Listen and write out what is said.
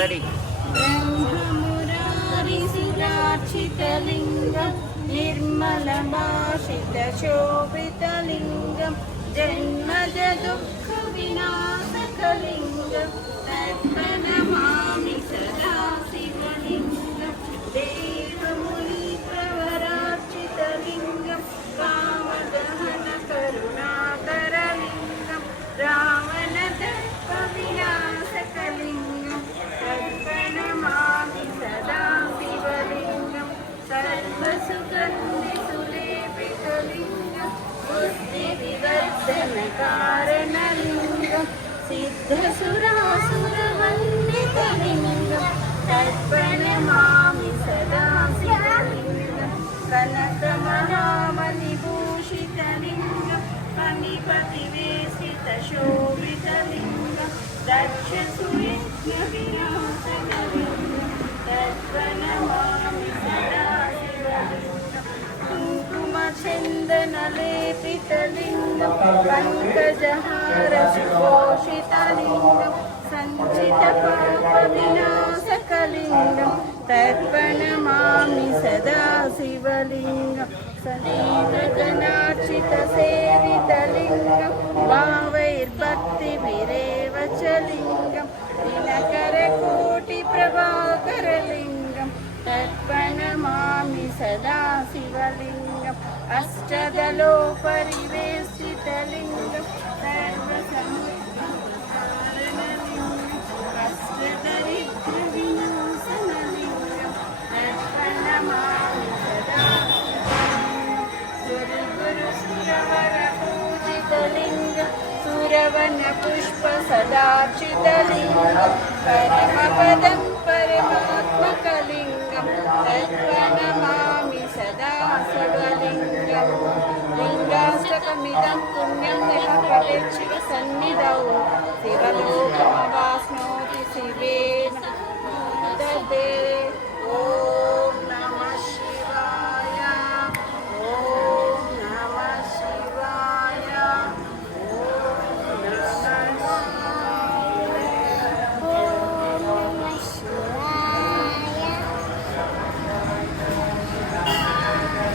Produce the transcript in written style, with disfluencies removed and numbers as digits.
Ready. ब्रह्ममुरारिसुरार्चितलिङ्गं निर्मलभाषितशोभितलिङ्गं जन्मजदुःखविनाशकलिङ्गं तत्प्रणमामि सदा शिवलिङ्गं देवमुनिप्रवरार्चितलिङ्गं कामदहनकरुणाकरलिङ्गं रावणदर्पविनाशकलिङ्गं तत्प्रणमामि सदा शिवलिङ्गं सर्वसुगन्धिसुलेपितलिङ्गं बुद्धिविवर्धनकारणलिङ्गं सिद्धसुरासुरवन्दितलिङ्गं तत्प्रणमामि सदा शिवलिङ्गं कनकमहामणिभूषितलिङ्गं फणिपतिवेशितशोभितलिङ्गं दक्षसुयज्ञविनाशकलिङ्गं तत्प्रणमामि सदा शिवलिङ्गं कुङ्कुमचन्दनलेपितलिङ्गं पङ्कजहारसुपोषितलिङ्गं सञ्चितपापविनाशकलिङ्गं तर्पणमामि सदा शिवलिङ्गं सनेकगणार्चितसेवितलिङ्गं भावैर्भक्तिभिरेव च लिङ्गं दिनकरकोटिप्रभाकरलिङ्गं तर्पणमामि सदा शिवलिङ्गम् अष्टदलोपरिवेशितलिङ्गं सर्वसमुद्धारणलिङ्गम् अष्टदरिद्रविनाशनलिङ्गं तर्पणमामि सदा सुरवरपूजितलिङ्गं सुरवनपुष्पसदार्चितलिङ्गं